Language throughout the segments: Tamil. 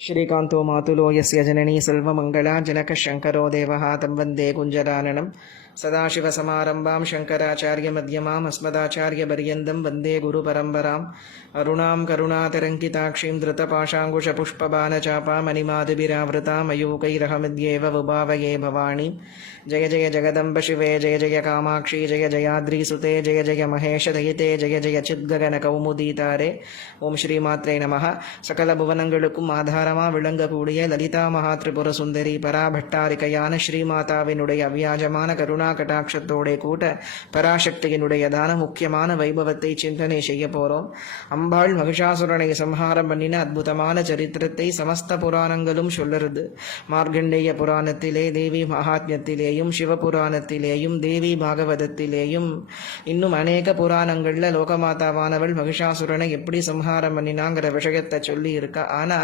श्रीकान्तो मातुलो यस्य जननी सर्वमङ्गला जनकशङ्करो देवः तं वन्दे कुञ्जराननं सदाशिवसमारम्भां शङ्कराचार्यमध्यमाम् अस्मदाचार्यपर्यन्तं वन्दे गुरुपरम्पराम् अरुणां करुणातरङ्किताक्षीं धृतपाशाङ्कुशपुष्पबाणचापामणिमादिभिरावृतां मयूकैरहमिद्येव विभावये भवानी। जय जय जगदम्ब शिवे जय जय कामाक्षी जय जयाद्रीसुते जय जय महेश दयिते जय जय चिद्गगन कौमुदीतारे। ओम श्रीमात्रे नमः। सकल भुवनங்களுக்கும் ஆதாரமா விளங்கக்கூடிய லலிதா மகாத்ரிபுர சுந்தரி பராபட்டாரிகையான ஸ்ரீமாதாவினுடைய அவ்வியாஜமான கருணா கடாட்சத்தோட கூட்ட பராசக்தியினுடையதான முக்கியமான வைபவத்தை சிந்தனை செய்ய போறோம். அம்பாள் மகிஷாசுரனை சம்ஹாரம் பண்ணின அற்புதமான சரித்திரத்தை சமஸ்த புராணங்களும் சொல்லுறது. மார்கண்டேய புராணத்திலே, தேவி மகாத்மியத்திலேயும், சிவபுராணத்திலேயும், தேவி பாகவதத்திலேயும், இன்னும் அநேக புராணங்கள்ல லோகமாதாவானவள் மகிஷாசுரனை எப்படி சம்ஹாரம் பண்ணினாங்கிற விஷயத்தை சொல்லி இருக்கா. ஆனா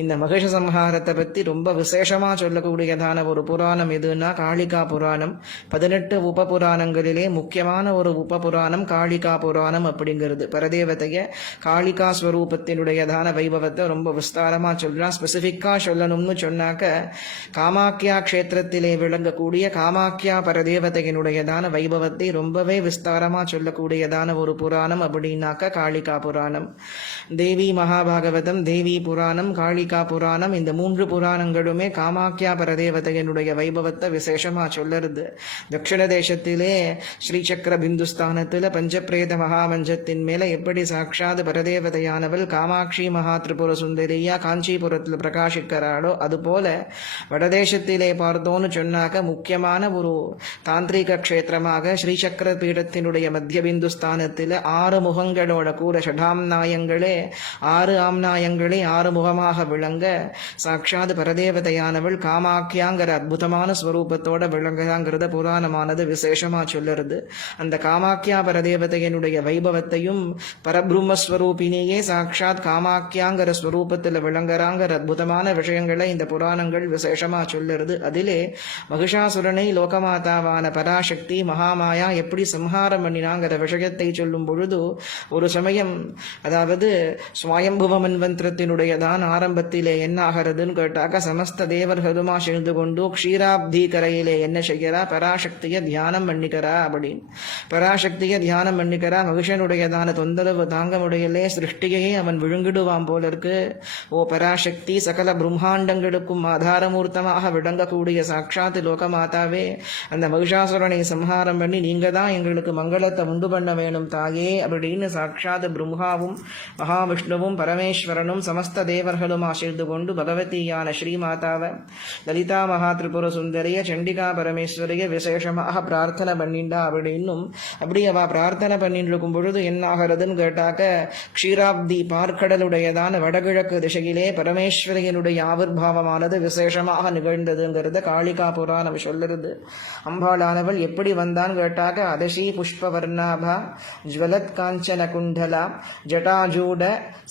இந்த மகிஷ சம்ஹாரத்தை பத்தி ரொம்ப விசேஷமா சொல்லக்கூடியதான ஒரு புராணம் எதுன்னா காளிகா புராணம். 18 உப புராணங்களிலே முக்கியமான ஒரு உப புராணம் காளிகா புராணம் அப்படிங்கிறது. பரதேவதைய காளிகா ஸ்வரூபத்தினுடையதான வைபவத்தை ரொம்ப விஸ்தாரமா சொல்றான். ஸ்பெசிபிக்கா சொல்லணும்னு சொன்னாக்க காமாக்கியா கஷேத்திரத்திலே விளங்கக்கூடிய காமாக்கியா பரதேவதையினுடையதான வைபவத்தை ரொம்பவே விஸ்தாரமா சொல்லக்கூடியதான ஒரு புராணம் அப்படின்னாக்க காளிகா புராணம். தேவி மகாபாகவதம், தேவி புராணம், காளிகா புராணம், இந்த 3 புராணங்களுமே காமாக்கியா பரதேவதையினுடைய வைபவத்தை விசேஷமா சொல்லுறது. தட்சிண தேசத்திலே ஸ்ரீசக்கர பிந்துஸ்தானத்துல பஞ்சபிரேத மகாமஞ்சத்தின் மேல எப்படி சாட்சாத் பரதேவதையானவள் காமாட்சி மகா திரிபுர சுந்தரியா காஞ்சிபுரத்தில் பிரகாசிக்கிறாளோ அதுபோல வடதேசத்திலே பார்த்தோன்னு சொன்னாக்க முக்கியமான ஒரு தாந்திரிக கஷேத்திரமாக ஸ்ரீசக்கர பீடத்தினுடைய மத்திய பிந்துஸ்தானத்தில் 6 முகங்களோட கூட ஷடாம்நாயங்களே 6 ஆம்நாயங்களே 6 முகமாக விளங்க சாட்சாத் பரதேவதையானவள் காமாக்கியாங்கிற அற்புதமான ஸ்வரூபத்தோட விளங்குதாங்கிறத புராணமானது விசேஷமா சொல்லுறது. அந்த காமாக்கியா பரதேவதையனுடைய வைபவத்தையும் பரபிரம்மஸ்வரூபினியே சாட்சாத் காமாக்கியாங்கிற ஸ்வரூபத்தில் விளங்குறாங்கிற அற்புதமான விஷயங்களை இந்த புராணங்கள் விசேஷமா சொல்லுறது. அதிலே மகிஷாசுரனை லோகமாதாவான பராசக்தி மகாமாயா எப்படி சம்ஹாரம் பண்ணினாங்கிற விஷயத்தை சொல்லும் பொழுது ஒரு சமயம், அதாவது சுவயம்புவ மன்வந்திரத்தினுடையதான் ஆரம்பத்திலே என்ன ஆகிறதுன்னு கேட்டாக்க சமஸ்த தேவர்களுமா சேர்ந்து கொண்டு க்ஷீராப்தி கரையிலே என்ன செய்கிறா, பராசக்திய தியானம் பண்ணிக்கிறா. அப்படின்னு பராசக்திய தியானம் பண்ணிக்கிறா. மகிஷனுடையதான தொந்தரவு தாங்க முடியலே, சிருஷ்டிகையே அவன் விழுங்கிடுவான் போல இருக்கு. ஓ பராசக்தி, சகல பிரம்மாண்டங்களுக்கும் ஆதாரமூர்த்தமாக விளங்கக்கூடிய சாட்சாத் லோகமாதாவே, அந்த மகிஷாசுரனை சம்ஹாரம் பண்ணி நீங்க தான் எங்களுக்கு மங்களத்தை உண்டு பண்ண வேணும் தாயே அப்படின்னு சாட்சாத் பிரம்மாவும் மகாவிஷ்ணுவும் பரமேஸ்வரனும் சமஸ்த தேவர்களுமா சேர்ந்து கொண்டு பகவதியான ஸ்ரீமாதாவை லலிதா மகா திரிபுர சுந்தரிய சண்டிகா பரமேஸ்வரிய விசேஷமாக பிரார்த்தனை பண்ணிண்டா. அப்படின்னும் அப்படி அவ பிரார்த்தனை பண்ணிட்டு இருக்கும் பொழுது என்ன ஆகிறதுன்னு கேட்டாக்க க்ஷீராப்தி பார்க்கடலுடையதான வடகிழக்கு திசையிலே பரமேஸ்வரியனுடைய ஆவிர்வாவமானது விசேஷமாக நிகழ்ந்ததுங்கிறத காளிகா புராணம் சொல்லுறது. அம்பாளானவள் எப்படி வந்தான்னு கேட்டாக்க அதசி புஷ்பவர்ணாபா ஜ்வலத் காஞ்சன குண்டலா ஜட்டாஜூட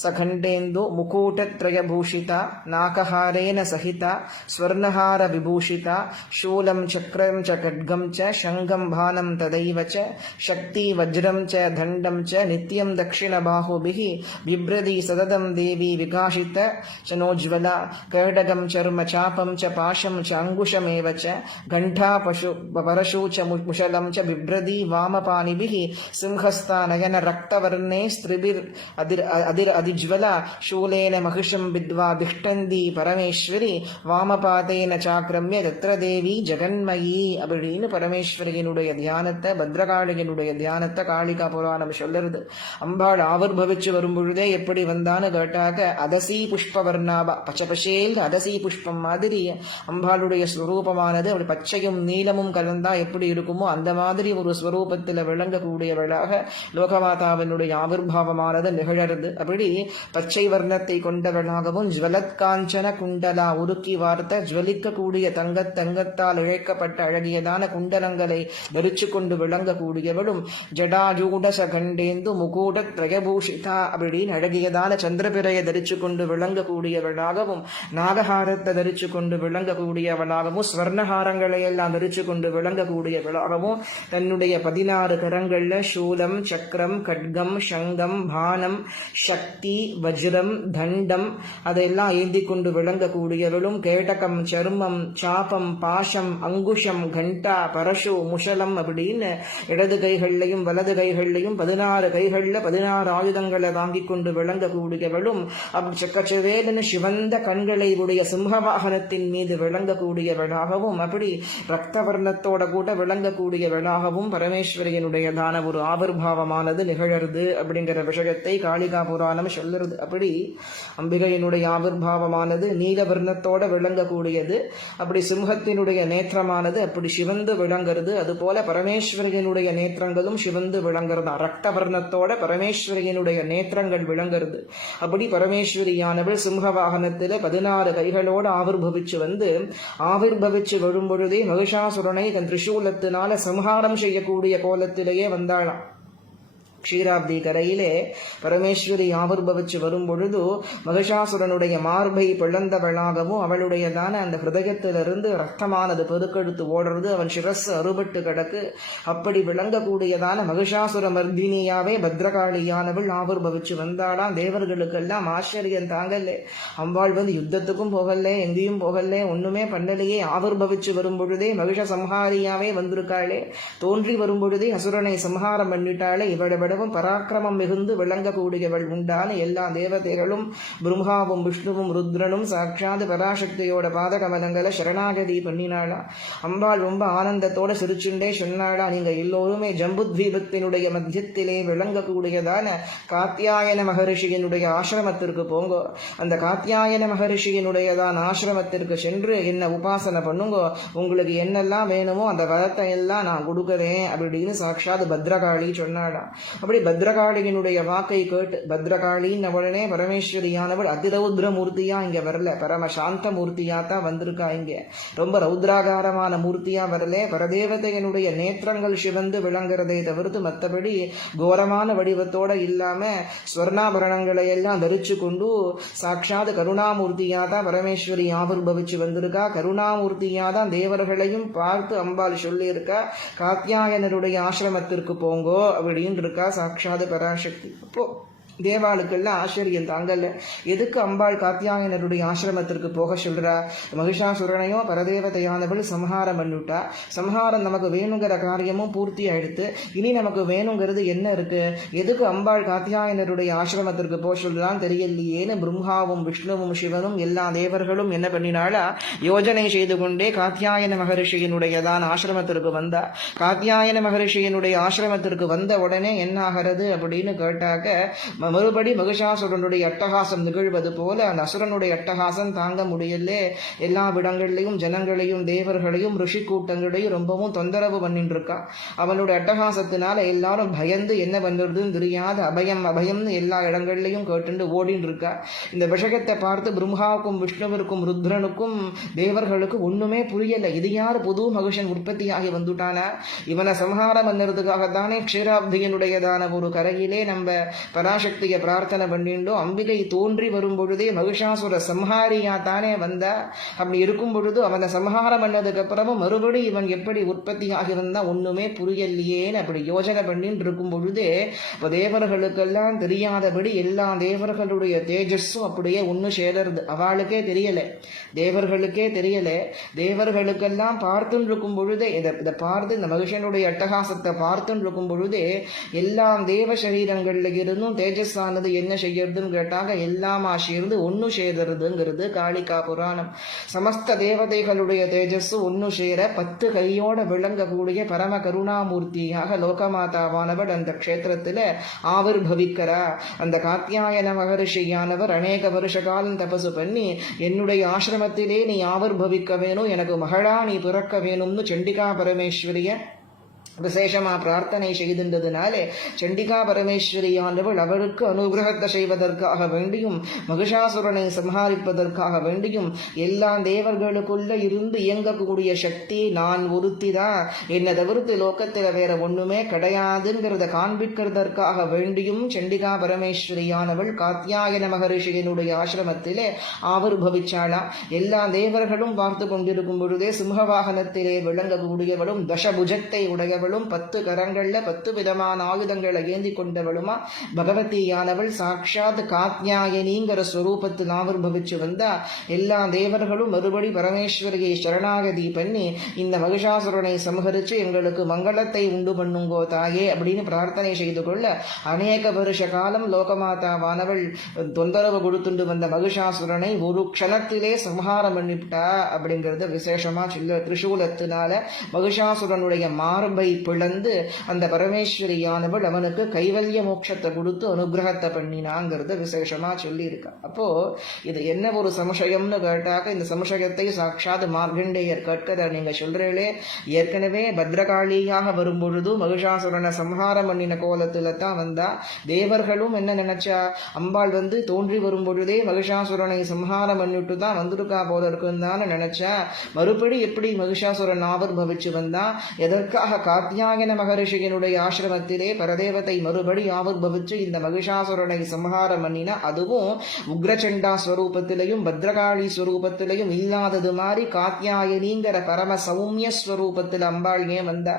சகண்டேந்து முகூட்டத்ரயபூஷிதா நாகஹாரேன சகிதா ஸ்வர்ணஹார விபூஷிதா शूलं चक्रं च खड्गं च शङ्खं भानं तदैव च शक्ति वज्रं च दण्डं च नित्यं दक्षिणबाहुभिः बिभ्रति सततं देवी विकाशित च नोज्ज्वला कर्डगं चर्म चापं च पाशं च अङ्कुशमेव च घण्टा परशु च मुशलं च बिभ्रति वामपाणिभिः सिंहस्था नयन रक्तवर्णे स्त्रिभिरधिज्वला शूलेन महिषं विद्वा दिष्टन्ति परमेश्वरी वामपातेन चाक्रम्य तत्र தேவி ஜெகன்மயி அப்படின்னு பரமேஸ்வரியினுடைய தியானத்தை, பத்ரகாளியினுடைய தியானத்தை காளிகா புராணம் சொல்லுறது. அம்பாள் ஆவிர்பவிச்சு வரும் பொழுதே எப்படி வந்தான்னு கேட்டாக்க அதசி புஷ்பவர்ணாபா, பச்சபசேல் அதசி புஷ்பம் மாதிரி அம்பாளுடைய ஸ்வரூபமானது அப்படி பச்சையும் நீலமும் கலந்தா எப்படி இருக்குமோ அந்த மாதிரி ஒரு ஸ்வரூபத்தில் விளங்கக்கூடியவளாக லோகமாதாவினுடைய ஆவிர்வாவமானது நிகழறது. அப்படி பச்சை வர்ணத்தை கொண்டவளாகவும் ஜ்வலத் காஞ்சன குண்டலா, உருக்கி வார்த்த ஜுவலிக்கக்கூடிய தங்கத்தால் இழைக்கப்பட்ட அழகியதான குண்டலங்களை தரிச்சு கொண்டு விளங்கக்கூடியவளும் ஜடாஜூட சகண்டேந்து முகூட திரயபூஷிதா அப்படின்னு அழகியதான சந்திரபிரையை தரிச்சு கொண்டு விளங்கக்கூடியவளாகவும் நாகஹாரத்தை தரிச்சு கொண்டு விளங்கக்கூடியவளாகவும் ஸ்வர்ணஹாரங்களை எல்லாம் தரிச்சு கொண்டு விளங்கக்கூடியவளாகவும் தன்னுடைய 16 கரங்கள்ல சூலம் சக்கரம் கட்கம் சங்கம் பானம் சக்தி வஜ்ரம் தண்டம் அதையெல்லாம் ஏந்தி கொண்டு விளங்கக்கூடியவளும் கேடகம் சர்மம் சாபம் பாஷம் அங்குஷம் கண்டா பரசு முஷலம் அப்படின்னு இடது கைகள்லையும் வலது கைகள்லையும் 16 கைகள்ல 16 ஆயுதங்களை தாங்கி கொண்டு விளங்கக்கூடியவளும் சக்கச்சவேதன சிவந்த கண்களை உடைய சிம்ஹவாகனத்தின் மீது விளங்கக்கூடியவளாகவும் அப்படி ரக்த வர்ணத்தோட கூட விளங்கக்கூடியவளாகவும் பரமேஸ்வரியனுடையதான ஒரு ஆவிர்வாவமானது நிகழறது அப்படிங்கிற விஷயத்தை காளிகா புராணம் சொல்லுறது. அப்படி அம்பிகையினுடைய ஆவிர்வாவமானது நீல வர்ணத்தோட விளங்கக்கூடியது. அப்படி சிம்ஹத்தினுடைய நேத்திரமானது அப்படி சிவந்து விளங்குறது. அதுபோல பரமேஸ்வரியனுடைய நேத்திரங்களும் சிவந்து விளங்குறது. ரக்த வர்ணத்தோட பரமேஸ்வரியனுடைய நேத்திரங்கள் விளங்குறது. அப்படி பரமேஸ்வரியானவள் சிம்ஹ வாகனத்தில 16 கைகளோடு ஆவிர்பவிச்சு வரும் பொழுதே மகிஷாசுரனை தன் திரிசூலத்தினால சம்ஹாரம் செய்யக்கூடிய கோலத்திலேயே வந்தாளாம். க்ஷீராப்தி கரையிலே பரமேஸ்வரி ஆவிர்பவிச்சு வரும் பொழுது மகிஷாசுரனுடைய மார்பை பிளந்தவளாகவும் அவளுடையதான அந்த ஹிருதயத்திலிருந்து ரத்தமானது பெருக்கெடுத்து ஓடுறது. அவன் சிரஸ் அறுபட்டு கிடக்கு. அப்படி விளங்கக்கூடியதான மகிஷாசுர மர்தினியாவே பத்ரகாளியானவள் ஆவிர்பவிச்சு வந்தாளாம். தேவர்களுக்கெல்லாம் ஆச்சரியம் தாங்கல்ல. அம்பாள் யுத்தத்துக்கும் போகல, எங்கேயும் போகல, ஒண்ணுமே பண்ணலையே. ஆவிர்பவிச்சு வரும் பொழுதே மகிஷ சம்ஹாரியாவே வந்திருக்காளே, தோன்றி வரும் பொழுதே அசுரனை சம்ஹாரம் பண்ணிட்டாளே, இவளை பராக்கிரமம் மிகுந்து விளங்கக்கூடியவள் உண்டான எல்லா தேவதைகளும் பிரம்மாவும் விஷ்ணுவும் ருத்ரனும் சாட்சாத் பராசக்தியோட பாதகமலங்களை சரணாகதி பண்ணினாளா. அம்பாள் ரொம்ப ஆனந்தத்தோட சிரிச்சுண்டே சொன்னாளா, நீங்க எல்லோருமே ஜம்புத்வீபத்தினுடைய மத்தியத்திலே விளங்கக்கூடியதான காத்தியாயன மகரிஷியினுடைய ஆசிரமத்திற்கு போங்க. அந்த காத்தியாயன மகரிஷியினுடையதான ஆசிரமத்திற்கு சென்று என்ன உபாசனை பண்ணுங்க. உங்களுக்கு என்னெல்லாம் வேணுமோ அந்த வரத்தை எல்லாம் நான் கொடுக்குறேன் அப்படின்னு சாட்சாத் பத்ரகாளி சொன்னாளா. அப்படி பத்ரகாளியினுடைய வாக்கை கேட்டு பத்ரகாளின்னு உடனே பரமேஸ்வரியானவள் அதிரௌத்ர மூர்த்தியா இங்க வரல, பரம சாந்த மூர்த்தியா தான் வந்திருக்கா. இங்க ரொம்ப ரௌத்ராகாரமான மூர்த்தியா வரல. பரதேவதையனுடைய நேத்திரங்கள் சிவந்து விளங்குறதை தவிர்த்து மற்றபடி கோரமான வடிவத்தோட இல்லாம ஸ்வர்ணாபரணங்களை எல்லாம் தரிச்சு கொண்டு சாட்சாத் கருணாமூர்த்தியா தான் பரமேஸ்வரி ஆவிர்பவிச்சு வந்திருக்கா. கருணாமூர்த்தியா தான் தேவர்களையும் பார்த்து அம்பாள் சொல்லி இருக்கா, காத்தியாயனருடைய ஆசிரமத்திற்கு போங்கோ அப்படின்னு இருக்கா சாட்சாத் பராசக்தி. அப்போ தேவாளுக்கெல்லாம் ஆச்சரியம் தாங்கல்ல. எதுக்கு அம்பாள் காத்தியாயனருடைய ஆசிரமத்திற்கு போக சொல்றா? மகிஷாசுரனையோ பரதேவதையானவள் சம்ஹாரம் பண்ணிவிட்டா. சம்ஹாரம் நமக்கு வேணுங்கிற காரியமும் பூர்த்தி ஆயிடுத்து. இனி நமக்கு வேணுங்கிறது என்ன இருக்கு? எதுக்கு அம்பாள் காத்தியாயனருடைய ஆசிரமத்திற்கு போக சொல்றான்னு தெரியலையேன்னு பிரம்மாவும் விஷ்ணுவும் சிவனும் எல்லா தேவர்களும் என்ன பண்ணினாளா, யோஜனை செய்து கொண்டே காத்தியாயன மகரிஷியினுடையதான் ஆசிரமத்திற்கு வந்தா. காத்தியாயன மகரிஷியினுடைய ஆசிரமத்திற்கு வந்த உடனே என்ன ஆகிறது அப்படின்னு கேட்டாக்க, மறுபடி மகிஷாசுரனுடைய அட்டகாசம் நிகழ்வது போல அந்த அசுரனுடைய அட்டகாசம் தாங்க முடியல. எல்லா இடங்கள்லையும் ஜனங்களையும் தேவர்களையும் ரிஷி கூட்டங்களையும் ரொம்பவும் தொந்தரவு பண்ணிட்டு இருக்கா. அவனுடைய அட்டகாசத்தினால எல்லாரும் பயந்து என்ன பண்றதுன்னு தெரியாத அபயம்னு எல்லா இடங்கள்லையும் கேட்டு ஓடின்னு இருக்கா. இந்த விஷயத்தை பார்த்து பிரம்மாவுக்கும் விஷ்ணுவிற்கும் ருத்ரனுக்கும் தேவர்களுக்கு ஒண்ணுமே புரியல. இது யார் புது மகிஷன் உற்பத்தியாகி வந்துட்டானா? இவனை சம்ஹாரம் பண்ணுறதுக்காகத்தானே க்ஷீராப்தியினுடையதான ஒரு கரையிலே நம்ம பராசக்தி பிரார்த்தனை பண்ணிண்டோம். அம்பிகை தோன்றி வரும் பொழுதே மகிஷாசுர சம்ஹாரியா தானே வந்தா. அப்படி இருக்கும் பொழுது அவனை சம்ஹாரம் பண்ணதுக்கு அப்புறமும் மறுபடி இவன் எப்படி உற்பத்தி ஆகியிருந்தா ஒண்ணுமே புரியலையேன்னு அப்படி யோஜனை பண்ணிட்டு இருக்கும் பொழுதே தேவர்களுக்கெல்லாம் தெரியாதபடி எல்லா தேவர்களுடைய தேஜஸும் அப்படியே ஒண்ணு சேருது. அவளுக்கே தெரியல, தேவர்களுக்கே தெரியல. தேவர்களுக்கெல்லாம் பார்த்துன்னு இருக்கும் பொழுதே இதை பார்த்து இந்த மகிஷனுடைய அட்டகாசத்தை பார்த்துன்னு இருக்கும் பொழுதே எல்லா தேவ சரீரங்கள்ல இருந்தும் தேஜஸ் ஆனது என்ன செய்யறதுன்னு கேட்டாங்க, எல்லாமா சேர்ந்து ஒன்னு சேருறதுங்கிறது காளிகா புராணம். சமஸ்த தேவதைகளுடைய தேஜஸ் ஒன்னு சேர 10 கையோட விளங்கக்கூடிய பரம கருணாமூர்த்தியாக லோகமாதாவானவர் அந்த க்ஷேத்திரத்துல ஆவிர்பவிக்கிறா. அந்த காத்தியாயன மகரிஷியானவர் அநேக வருஷ காலம் தபசு பண்ணி என்னுடைய ஆசிரமத்திலே நீ ஆவிர்பவிக்க வேணும், எனக்கு மகளா நீ பிறக்க வேணும்னு சண்டிகா பரமேஸ்வரிய விசேஷமா பிரார்த்தனை செய்கின்றதுனாலே சண்டிகா பரமேஸ்வரியானவள் அவருக்கு அனுகிரகத்தை செய்வதற்காக வேண்டியும் மகிஷாசுரனை சம்ஹாரிப்பதற்காக வேண்டியும் எல்லா தேவர்களுக்குள்ள இருந்து இயங்கக்கூடிய சக்தி நான் ஒருத்திதான், என்னை தவிர்த்து லோகத்தில் வேற ஒண்ணுமே கிடையாதுங்கிறத காண்பிக்கிறதற்காக வேண்டியும் சண்டிகா பரமேஸ்வரியானவள் காத்யாயன மகரிஷியினுடைய ஆசிரமத்திலே ஆவிர்பவிச்சாளா. எல்லா தேவர்களும் பார்த்து கொண்டிருக்கும் பொழுதே சிம்ஹவாகனத்திலே விளங்கக்கூடியவளும் தசபுஜத்தை உடையவள் 10 கரங்கள்ல 10 விதமான ஆயுதங்களை ஏந்தி கொண்டவளுமா பகவதியானவள் சாட்சாத் காத்யாயனிங்கிற ஸ்வரூபத்தில் ஆவிர்பவிச்சு வந்தா. எல்லா தேவர்களும் மறுபடி பரமேஸ்வரியை சரணாகதி பண்ணி இந்த மகிஷாசுரனை சம்ஹரிச்சு எங்களுக்கு மங்களத்தை உண்டு பண்ணுங்கோ தாயே அப்படின்னு பிரார்த்தனை செய்து கொள்ள அநேக வருஷ காலம் லோகமாதாவானவள் தொந்தரவு கொடுத்துண்டு வந்த மகிஷாசுரனை ஒரு க்ஷணத்திலே சம்ஹாரம் பண்ணிவிட்டா அப்படிங்கிறது விசேஷமா சொல்ல. திரிசூலத்தினால மகிஷாசுரனுடைய மார்பை பிளந்து அந்த பரமேஸ்வரியானவள் அவனுக்கு கைவல்ய மோட்சத்தை கொடுத்து அனுகிரகத்தை பண்ணினாங்கிறத விசேஷமா சொல்லி இருக்கா. அப்போ இது என்ன ஒரு சம்சயம்னு கேட்டாக்க இந்த சம்சயத்தை சாட்சாத் மார்கண்டேயர் கேட்கத. நீங்க சொல்றீங்களே ஏற்கனவே பத்ரகாளியாக வரும்பொழுது மகிஷாசுரனை சம்ஹாரம் பண்ணின கோலத்துல தான் வந்தா. தேவர்களும் என்ன நினைச்சா, அம்பாள் தோன்றி வரும் பொழுதே மகிஷாசுரனை சம்ஹாரம் பண்ணிட்டு தான் வந்திருக்கா போல இருக்குன்னு தானே நினைச்சா. மறுபடி எப்படி மகிஷாசுரன் ஆவிர்பவிச்சு வந்தா, எதற்காக காத்யாயன மகரிஷியினுடைய ஆசிரமத்திலே பரதேவத்தை மறுபடி ஆவிர்பவிச்சு இந்த மகிஷாசுரனை சம்ஹாரம் பண்ணினா. அதுவும் உக்ரச்சண்டா ஸ்வரூபத்திலையும் பத்ரகாளி ஸ்வரூபத்திலையும் இல்லாதது மாதிரி காத்யாயனிங்கிற பரம சௌமிய ஸ்வரூபத்தில் அம்பாள் ஏன் வந்தா.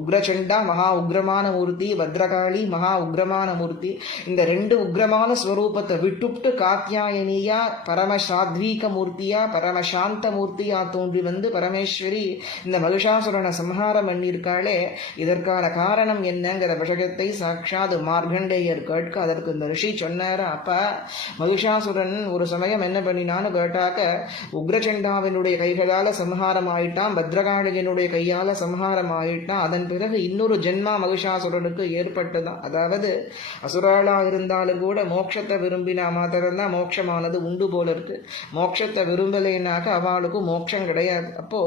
உக்ரச்சண்டா மகா உக்ரமான மூர்த்தி, பத்ரகாளி மகா உக்ரமான மூர்த்தி. இந்த 2 உக்ரமான ஸ்வரூபத்தை விட்டுப்ட்டு காத்யாயனியா பரம சாத்வீக மூர்த்தியா பரம சாந்த மூர்த்தியா தோன்றி பரமேஸ்வரி இந்த மகிஷாசுரனை சம்ஹாரம் பண்ணியிருக்காளே. இதற்கான காரணம் என்னங்கிற விஷயத்தை சாட்சாத் மார்கண்டேயர் கேட்க அதற்கு இந்த ரிஷி சொன்னார. அப்ப மகிஷாசுரன் ஒரு சமயம் என்ன பண்ணினான்னு கேட்டாக்க, உக்ரச்சண்டாவினுடைய கைகளால சம்ஹாரம் ஆயிட்டான், பத்ரகாளியனுடைய கையால சம்ஹாரம் ஆயிட்டான். அதன் பிறகு இன்னொரு ஜென்மா மகிஷாசுரனுக்கு ஏற்பட்டதான். அதாவது அசுராளா இருந்தாலும் கூட மோட்சத்தை விரும்பினா மாத்திரம்தான் மோட்சமானது உண்டு போல இருக்கு. மோட்சத்தை விரும்பலைனாக்க அவளுக்கு மோட்சம் கிடையாது. அப்போ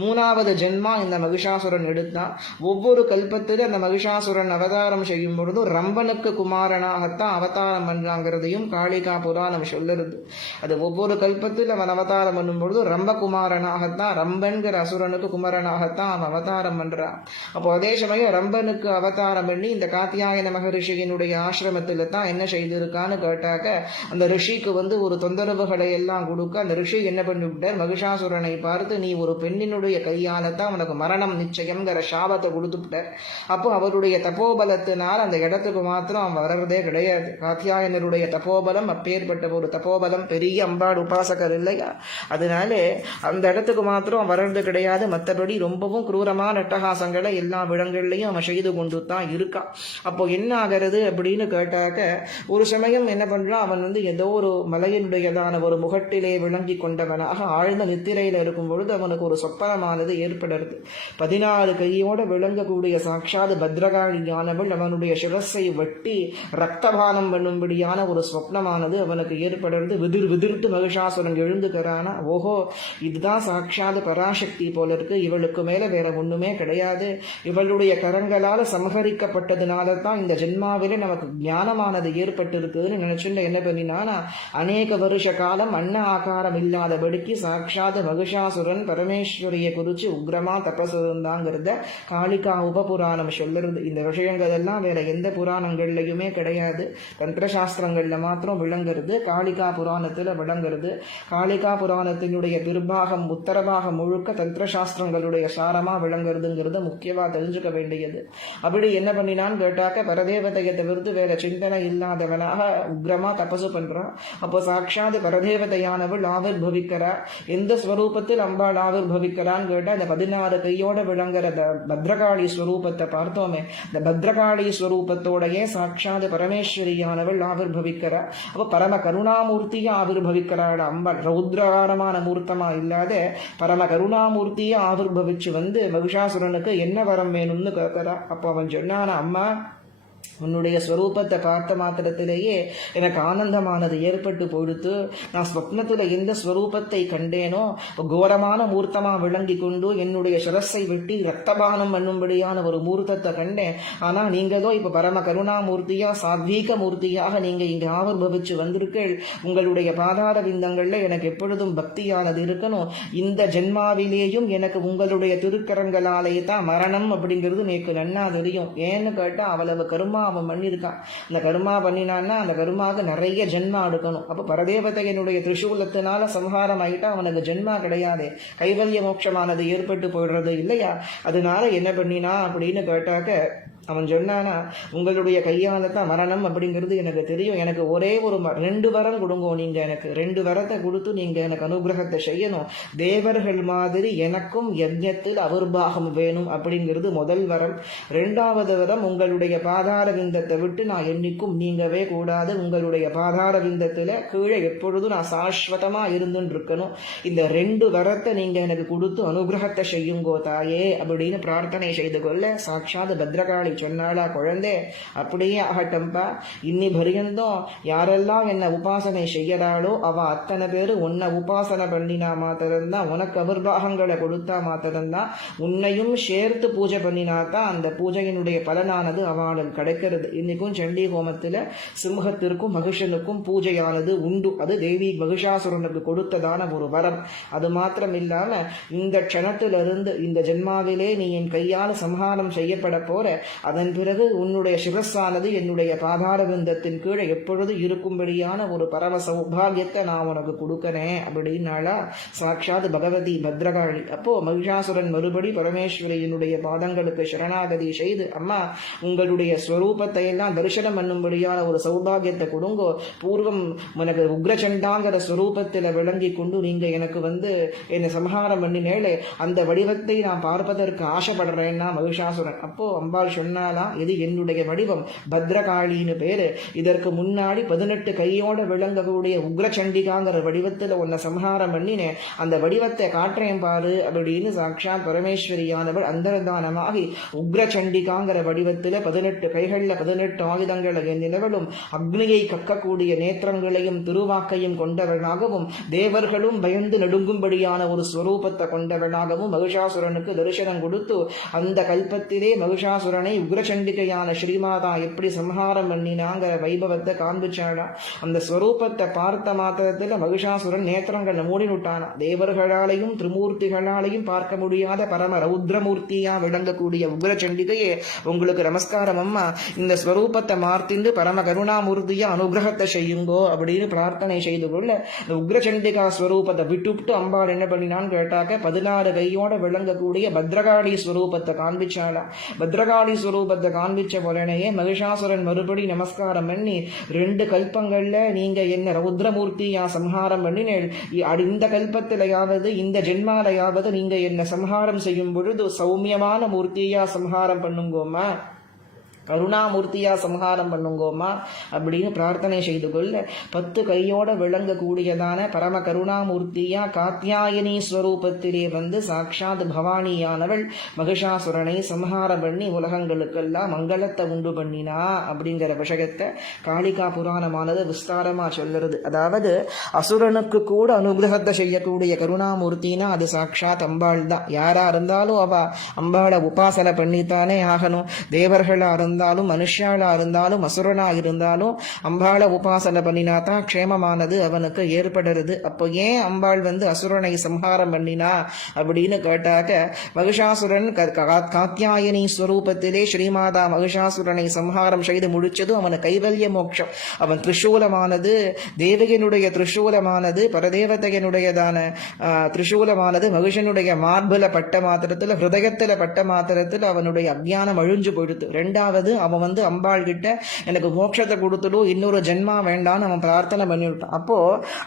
3வது ஜென்மா இந்த மகிஷாசுரன் எடுத்தான். ஒவ்வொரு கல்பத்தில் அந்த மகிஷாசுரன் அவதாரம் செய்யும் பொழுது ரம்பனுக்கு குமாரனாகத்தான் அவதாரம் பண்றாங்கிறதையும் காளிகா புராணம் சொல்லுறது. அது ஒவ்வொரு கல்பத்தில் அவன் அவதாரம் பண்ணும் பொழுது ரம்பகுமாரனாகத்தான், ரம்பன்கிற அசுரனுக்கு குமாரனாகத்தான் அவன் அவதாரம் பண்றான். அப்போ அதே சமயம் ரம்பனுக்கு அவதாரம் பண்ணி இந்த காத்யாயன மகரிஷியினுடைய ஆசிரமத்தில் தான் என்ன செய்திருக்கான்னு கேட்டாக்க, அந்த ரிஷிக்கு ஒரு தொந்தரவுகளை எல்லாம் கொடுக்க அந்த ரிஷி என்ன பண்ணிவிட்டார், மகிஷாசுரனை பார்த்து நீ ஒரு பெண்ணினுடைய கையால தான் உனக்கு மரணம் நிச்சயம்ங்கிற சாபத்தை கொடுத்துட்டார். அப்போ அவருடைய தப்போபலத்தினால் அந்த இடத்துக்கு மாத்திரம் அவன் வர்றதே கிடையாது. காத்யாயனருடைய தப்போபலம் அப்பேற்பட்ட ஒரு தப்போபலம், பெரிய அம்பாள் உபாசகர் இல்லையா, அதனாலே அந்த இடத்துக்கு மாத்திரம் வர்றது கிடையாது. மற்றபடி ரொம்பவும் குரூரமான அட்டகாசங்களை எல்லா விடங்கள்லையும் அவன் செய்து கொண்டு தான் இருக்கான். அப்போ என்ன ஆகிறது அப்படின்னு கேட்டாக்க, ஒரு சமயம் என்ன பண்றான், அவன் ஏதோ ஒரு மலையினுடையதான ஒரு முகட்டிலே விளங்கி கொண்டவனாக ஆழ்ந்த நித்திரையில இருக்கும் பொழுது அவனுக்கு ஒரு சொப்பனமானது ஏற்படுறது. 14 கையோட விளங்கக்கூடிய சாட்சாத் பத்ரகாளியானவள் அவனுடைய சிரஸை வெட்டி ரத்தபானம் பண்ணும்படியான ஒரு ஸ்வப்னமானது அவனுக்கு ஏற்படுறது. விதிர்த்து மகிஷாசுரன் எழுந்துக்கிறானா, ஓஹோ இதுதான் சாட்சாத் பராசக்தி போல இருக்கு, இவளுக்கு மேல வேற ஒண்ணுமே கிடையாது, இவளுடைய கரங்களால சமகரிக்கப்பட்டதுனால தான் இந்த ஜென்மாவில நமக்கு ஞானமானது ஏற்பட்டிருக்குன்னு நினைச்சுட்டு என்ன பண்ணினானா, அநேக வருஷ காலம் அன்ன ஆகாரம் இல்லாதபடிக்கு சாட்சாத் மகிஷாசுரன் பரமேஸ்வரியை குறிச்சு உக்ரமா தபசு இருந்தாங்கிறத காளிகா உபபுராணம் சொல்லுறது. இந்த விஷயங்கள் எல்லாம் வேற எந்த புராணங்கள்லையுமே கிடையாது, தந்திரசாஸ்திரங்கள்ல மாத்திரம் விளங்குறது, காளிகா புராணத்துல விளங்குறது. காளிகா புராணத்தினுடைய பிற்பாகம் உத்தரபாகம் முழுக்க தந்திரசாஸ்திரங்களுடைய சாரமா விளங்குறதுங்கிறது முக்கியமா தெரிஞ்சுக்க வேண்டியது. அப்படி என்ன பண்ணினான்னு கேட்டாக்க, பரதேவதையை தவிர்த்து வேற சிந்தனை இல்லாதவனாக உக்ரமா தபசு பண்றான். அப்போ சாட்சாத் பரதேவதையானவள் ஆவிர்பவிக்கிறார். எந்த ஸ்வரூபத்தில் அம்பாள் ஆவிர்பவிக்கிறான்னு கேட்டா, இந்த 16 கையோட விளங்குற பத்ரகாளி ஸ்வரூபத்தை பார்த்தோமே, இந்த பத்ரகாளி ஸ்வரூபத்தோடையே சாட்சாத் பரமேஸ்வரியானவள் ஆவிர்பவிக்கிறார். அப்ப பரம கருணாமூர்த்தியா ஆவிர்பவிக்கிறாள் அம்பாள். ரௌத்ரகாரமான மூர்த்தமா இல்லாத பரம கருணாமூர்த்தியா ஆவிர்பவிச்சு மகிஷாசுரனுக்கு என்ன வரம் வேணும்னு கேட்கிறா. அப்ப அவன் சொன்னான, அம்மா உன்னுடைய ஸ்வரூபத்தை பார்த்த மாத்திரத்திலேயே எனக்கு ஆனந்தமானது ஏற்பட்டு போயிடுத்து. நான் ஸ்வப்னத்தில் எந்த ஸ்வரூபத்தை கண்டேனோ கோரமான மூர்த்தமா விளங்கி கொண்டு என்னுடைய சிரஸை வெட்டி ரத்தபானம் பண்ணும்படியான ஒரு மூர்த்தத்தை கண்டேன். ஆனா நீங்களோ இப்ப பரம கருணாமூர்த்தியா சாத்வீக மூர்த்தியாக நீங்க இங்க ஆவிர்பவிச்சு வந்திருக்கள். உங்களுடைய பாதார விந்தங்கள்ல எனக்கு எப்பொழுதும் பக்தியானது இருக்கணும். இந்த ஜென்மாவிலேயும் எனக்கு உங்களுடைய திருக்கரங்களாலே தான் மரணம் அப்படிங்கிறது எனக்கு நன்னா தெரியும். ஏன்னு கேட்டா அவ்வளவு கருமா அவன் பண்ணியிருக்கான். அந்த கருமா பண்ணினான்னா அந்த கருமாவுக்கு நிறைய ஜென்மா எடுக்கணும். அப்போ பரதேவதையனுடைய திரிசூலத்தினால சம்ஹாரம் ஆகிட்டா அவனுக்கு ஜென்மா கிடையாது, கைவல்ய மோட்சமானது ஏற்பட்டு போயிடுறது இல்லையா? அதனால என்ன பண்ணினா அப்படின்னு கேட்டாக்க அவன் சொன்னானா, உங்களுடைய கையால தான் மரணம் அப்படிங்கிறது எனக்கு தெரியும். எனக்கு ஒரே ஒரு 2 வரம் கொடுங்க. நீங்க எனக்கு 2 வரத்தை கொடுத்து நீங்க எனக்கு அனுகிரகத்தை செய்யணும். தேவர்கள் மாதிரி எனக்கும் யஜ்ஞத்தில் அவிர்வாகம் வேணும் அப்படிங்கிறது முதல் வரம். 2வது வரம், உங்களுடைய பாதார விந்தத்தை விட்டு நான் என்னைக்கும் நீங்கவே கூடாது. உங்களுடைய பாதார விந்தத்துல கீழே எப்பொழுதும் நான் சாஸ்வதமா இருந்துன்னு இருக்கணும். இந்த 2 வரத்தை நீங்க எனக்கு கொடுத்து அனுகிரகத்தை செய்யுங்கோ தாயே அப்படின்னு பிரார்த்தனை செய்து கொள்ள சாட்சாத் பத்ரகாளி சொன்னாளா, குழந்தை அப்படியே ஆகட்டம்பா. இன்னி பரியந்தம் யாரெல்லாம் என்ன உபாசனை செய்யறாளோ அவ அத்தனை பேரு உன்னை உபாசனை பண்ணினா மாத்திரம்தான், உனக்கு அபிர்வாகங்களை கொடுத்தா மாத்திரம்தான், உன்னையும் சேர்த்து பூஜை பண்ணினாதான் அந்த பூஜையினுடைய பலனானது அவளுக்கு கிடைக்கிறது. இன்னைக்கும் சண்டி ஹோமத்துல சிம்ஹத்திற்கும் மகிஷனுக்கும் பூஜையானது உண்டு. அது தேவி மகிஷாசுரனுக்கு கொடுத்ததான ஒரு வரம். அது மாத்திரம் இல்லாம இந்த க்ஷணத்திலிருந்து இந்த ஜென்மாவிலே நீ என் கையால் சம்ஹாரம் செய்யப்பட போற. அதன் பிறகு உன்னுடைய சிரஸானது என்னுடைய பாதார விந்தத்தின் கீழே எப்பொழுது இருக்கும்படியான ஒரு பரம சௌபாகியத்தை நான் உனக்கு கொடுக்கறேன் அப்படின்னாலா சாட்சாத் பகவதி பத்ரகாளி. அப்போ மகிஷாசுரன் மறுபடி பரமேஸ்வரியினுடைய பாதங்களுக்கு சரணாகதி செய்து, அம்மா உங்களுடைய ஸ்வரூபத்தை எல்லாம் தரிசனம் பண்ணும்படியான ஒரு சௌபாகியத்தை கொடுங்கோ. பூர்வம் உனக்கு உக்ரச்சண்டாங்கிற ஸ்வரூபத்தில் விளங்கி கொண்டு நீங்க எனக்கு என்னை சம்ஹாரம் பண்ணினேளே அந்த வடிவத்தை நான் பார்ப்பதற்கு ஆசைப்படுறேன்னா மகிஷாசுரன். அப்போ அம்பாள் சொன்னாலாம், இது என்னுடைய வடிவம், பத்ரகாளின்னு பேரு. இதற்கு முன்னாடி 18 கையோட விளங்கக்கூடிய உக்ரச்சண்டிகாங்கிற வடிவத்துல உன்னை சம்ஹாரம் பண்ணினேன். அந்த வடிவத்தை காட்டுறேன் பாரு அப்படின்னு சாட்சாத் பரமேஸ்வரியானவள் அந்தர்தானமாகி உக்ரச்சண்டிகாங்கிற வடிவத்துல 18 கைகள்ல 18 ஆயுதங்களை நிலவலும் அக்னியை கக்கக்கூடிய நேத்திரங்களையும் திருவாக்கையும் கொண்டவனாகவும் தேவர்களும் பயந்து நடுங்கும்படியான ஒரு ஸ்வரூபத்தை கொண்டவனாகவும் மகிஷாசுரனுக்கு தரிசனம் கொடுத்து அந்த கல்பத்திலே மகிஷாசுரனை உக்ரச்சண்டிகையான ஸ்ரீமாதா எப்படி சம்ஹாரம் பண்ணினாங்கிற வைபவத்தை காண்பிச்சாடா. அந்த ஸ்வரூபத்தை பார்த்த மாத்திரத்துல மகிஷாசுரன் நேத்திரங்களை மூடி விட்டானா. தேவர்களாலையும் திரிமூர்த்திகளாலையும் பார்க்க முடியாத பரம ரௌத்ரமூர்த்தியா விளங்கக்கூடிய உக்ரச்சண்டிகையே உங்களுக்கு நமஸ்காரம் அம்மா. இந்த ஸ்வரூபத்தை மார்த்திண்டு பரம கருணாமூர்த்தியா அனுகிரகத்தை செய்யுங்கோ அப்படின்னு பிரார்த்தனை செய்து கொள்ள இந்த உக்ரச்சண்டிகா ஸ்வரூபத்தை விட்டுவிட்டு அம்பாள் என்ன பண்ணினான்னு கேட்டாக்க 16 கையோட விளங்கக்கூடிய பத்ரகாளி ஸ்வரூபத்தை காண்பிச்சாளா. பத்ரகாளி ஸ்வரூபத்தை காண்பிச்ச உடனேயே மகிஷாசுரன் மறுபடி நமஸ்காரம் பண்ணி, 2 கல்பங்கள்ல நீங்க என்ன ரௌத்ரமூர்த்தியா சம்ஹாரம் பண்ணினேள், இந்த கல்பத்திலையாவது இந்த ஜென்மாலையாவது நீங்க என்ன சம்ஹாரம் செய்யும் பொழுது சௌமியமான மூர்த்தியா சம்ஹாரம் பண்ணுங்கோமா, கருணாமூர்த்தியா சம்ஹாரம் பண்ணுங்கோமா அப்படின்னு பிரார்த்தனை செய்து கொள்ள 10 கையோட விளங்கக்கூடியதான பரம கருணாமூர்த்தியா காத்யாயனி ஸ்வரூபத்திலே சாட்சாத் பவானியானவள் மகிஷாசுரனை சம்ஹாரம் பண்ணி உலகங்களுக்கெல்லாம் மங்களத்தை உண்டு பண்ணினா அப்படிங்கிற விஷயத்தை காளிகா புராணமானது விஸ்தாரமா சொல்லுறது. அதாவது அசுரனுக்கு கூட அனுகிரகத்தை செய்யக்கூடிய கருணாமூர்த்தினா அது சாட்சாத் அம்பாள் தான். யாரா இருந்தாலும் அவ அம்பாளை உபாசனை பண்ணித்தானே ஆகணும். தேவர்களா இருந்தாலும் மனுஷாளா இருந்தாலும் அசுரனா இருந்தாலும் அம்பாளை உபாசனை பண்ணினா தான் க்ஷேமமானது அவனுக்கு ஏற்படுறது. அப்போ ஏன் அம்பாள் அசுரனை சம்ஹாரம் பண்ணினா அப்படின்னு கேட்டாக்க, மகிஷாசுரன் காத்யாயனி ஸ்வரூபத்திலே ஸ்ரீமாதா மகிஷாசுரனை சம்ஹாரம் செய்து முடிச்சது அவனுக்கு கைவல்ய மோட்சம். அவன் திரிசூலமானது தேவகனுடைய திரிசூலமானது பரதேவதையனுடையதான திரிசூலமானது மகிஷனுடைய மார்புல பட்ட மாத்திரத்தில் ஹிருதயத்துல பட்ட மாத்திரத்தில் அவனுடைய அஞ்ஞானம் அழிஞ்சு போயிடுது. 2வது அவன் அம்பாள் கிட்ட எனக்கு மோட்சத்தை கொடுத்துடும், இன்னொரு ஜென்மா வேண்டான்னு அவன் பிரார்த்தனை பண்ணிவிட்டான். அப்போ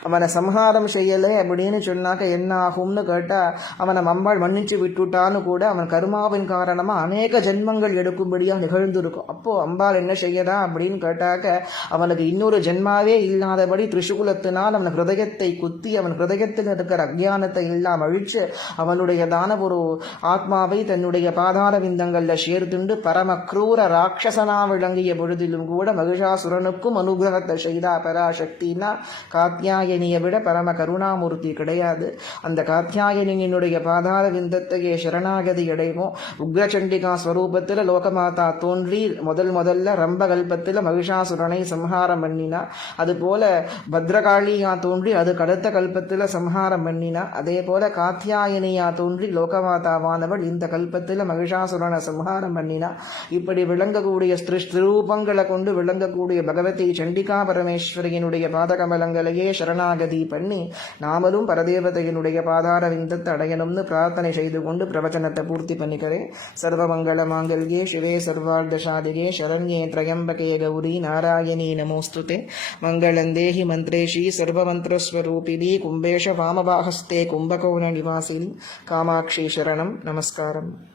அவனை சம்ஹாரம் செய்யலை அப்படின்னு சொன்னாக்க என்ன ஆகும்னு கேட்டா, அவனை அம்பாள் மன்னிச்சு விட்டுட்டான்னு கூட அவன் கர்மாவின் காரணமா அநேக ஜென்மங்கள் எடுக்கும்படியா நிகழ்ந்திருக்கும். அப்போ அம்பாள் என்ன செய்யறா அப்படின்னு கேட்டாக்க, அவனுக்கு இன்னொரு ஜென்மாவே இல்லாதபடி திரிசூலத்தினால் அவன் ஹிருதயத்தை குத்தி அவன் ஹிருதயத்தில் இருக்கிற அஜ்ஞானத்தை எல்லாம் அழிச்சு அவனுடையதான ஒரு ஆத்மாவை தன்னுடைய பாதார விந்தங்கள்ல சேர்த்துண்டு பரம க்ரூர ராட்சசனா விளங்கிய பொழுதிலும் கூட மகிஷாசுரனுக்கும் அனுகிரகத்தை செய்தா பராசக்தினா காத்யாயனியை விட பரம கருணாமூர்த்தி கிடையாது. அந்த காத்யாயனியினுடைய பாதார விந்தத்தையே சரணாகதி அடைவோம். உக்ரச்சண்டிகா ஸ்வரூபத்தில் லோகமாதா தோன்றி முதல்ல ரம்ப கல்பத்தில் மகிஷாசுரனை சம்ஹாரம் பண்ணினா. அதுபோல பத்ரகாளியா தோன்றி அதுக்கு அடுத்த கல்பத்தில் சம்ஹாரம் பண்ணினா. அதே போல காத்யாயனியா தோன்றி லோகமாதாவானவள் இந்த கல்பத்தில் மகிஷாசுரனை சம்ஹாரம் பண்ணினா. இப்படி விளங்கக்கூடிய ஸ்திரூபங்களை கொண்டு விளங்கக்கூடிய பகவதி சண்டிகா பரமேஸ்வரியினுடைய பாதகமலங்களையே சரணாகதி பண்ணி நாமளும் பரதேவதையினுடைய பாதார விந்தத்தை அடையணும்னு பிரார்த்தனை செய்து கொண்டு பிரவச்சனத்தை பூர்த்தி பண்ணிக்கிறேன். சர்வமங்கள மாங்கல்யே சிவே சர்வார்த்த சாதிகே சரண்யே த்ரயம்பகே கௌரி நாராயணி நமோஸ்துதே. மங்களந்தேஹி மந்திரேஷி சர்வமந்திரஸ்வரூபிணி கும்பேஷ வாமபாஹஸ்தே கும்பகோண நிவாசினி காமாட்சி சரணம். நமஸ்காரம்.